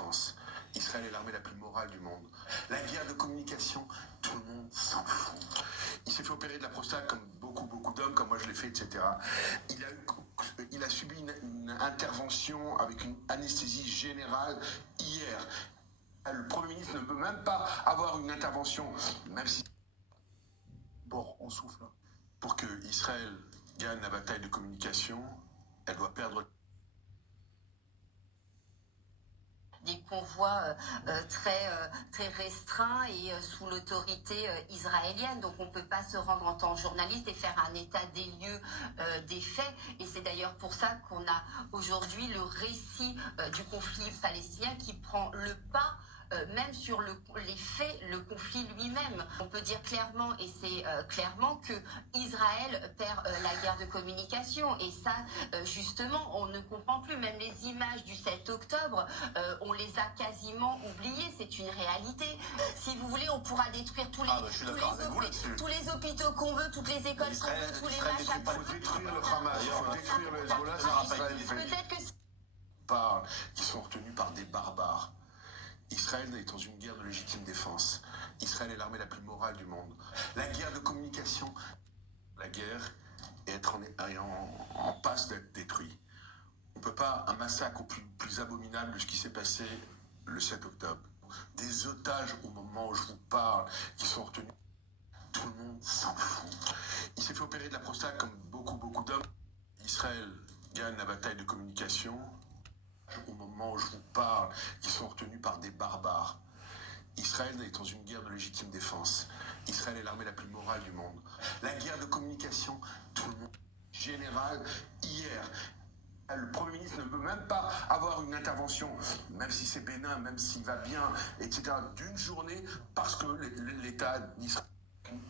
défense. Israël est l'armée la plus morale du monde. La guerre de communication, tout le monde s'en fout. Il s'est fait opérer de la prostate comme beaucoup d'hommes, comme moi je l'ai fait, etc. Il a subi une intervention avec une anesthésie générale hier. Le Premier ministre ne peut même pas avoir une intervention, même si... Bon, on souffle. Pour que Israël gagne la bataille de communication, elle doit perdre... Des convois très restreints et sous l'autorité israélienne. Donc on ne peut pas se rendre en tant que journaliste et faire un état des lieux des faits. Et c'est d'ailleurs pour ça qu'on a aujourd'hui le récit du conflit palestinien qui prend le pas même sur les faits, le conflit lui-même. On peut dire clairement, et c'est clairement, que Israël perd la guerre de communication. Et ça, justement, on ne comprend plus. Même les images du 7 octobre, on les a quasiment oubliées. C'est une réalité. Si vous voulez, on pourra détruire tous les hôpitaux qu'on veut, toutes les écoles qu'on veut, tous les machins. Il faut détruire le Hamas, il faut détruire le Hezbollah, peut-être que... qui sont retenus par des barbares. Israël est dans une guerre de légitime défense. Israël est l'armée la plus morale du monde. La guerre de communication, la guerre est en passe d'être détruite. On ne peut pas un massacre au plus abominable de ce qui s'est passé le 7 octobre. Des otages au moment où je vous parle qui sont retenus. Tout le monde s'en fout. Il s'est fait opérer de la prostate comme beaucoup d'hommes. Israël gagne la bataille de communication. Au moment où je vous parle, qui sont retenus par des barbares. Israël est dans une guerre de légitime défense. Israël est l'armée la plus morale du monde. La guerre de communication, tout le monde... Général, hier, le Premier ministre ne peut même pas avoir une intervention, même si c'est bénin, même s'il va bien, etc., d'une journée, parce que l'État d'Israël,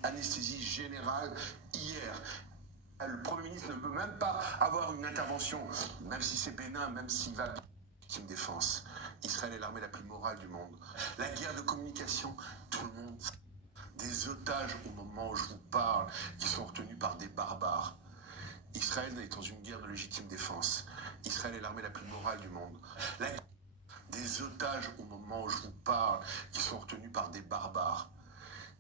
anesthésie générale, hier. Le Premier ministre ne peut même pas avoir une intervention, même si c'est bénin, même s'il va bien. Légitime défense. Israël est l'armée la plus morale du monde. La guerre de communication, tout le monde... Des otages au moment où je vous parle, qui sont retenus par des barbares. Israël est dans une guerre de légitime défense. Israël est l'armée la plus morale du monde. Des otages au moment où je vous parle, qui sont retenus par des barbares.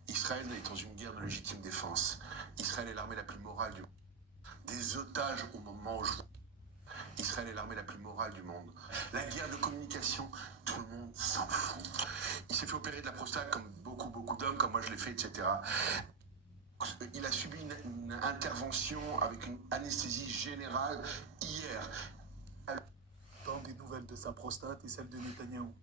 Israël est dans une guerre de légitime défense. Israël est l'armée la plus morale du monde. Des otages au moment où je vous... Israël est l'armée la plus morale du monde. La guerre de communication, tout le monde s'en fout. Il s'est fait opérer de la prostate comme beaucoup d'hommes, comme moi je l'ai fait, etc. Il a subi une intervention avec une anesthésie générale hier. Dans des nouvelles de sa prostate et celle de Netanyahou.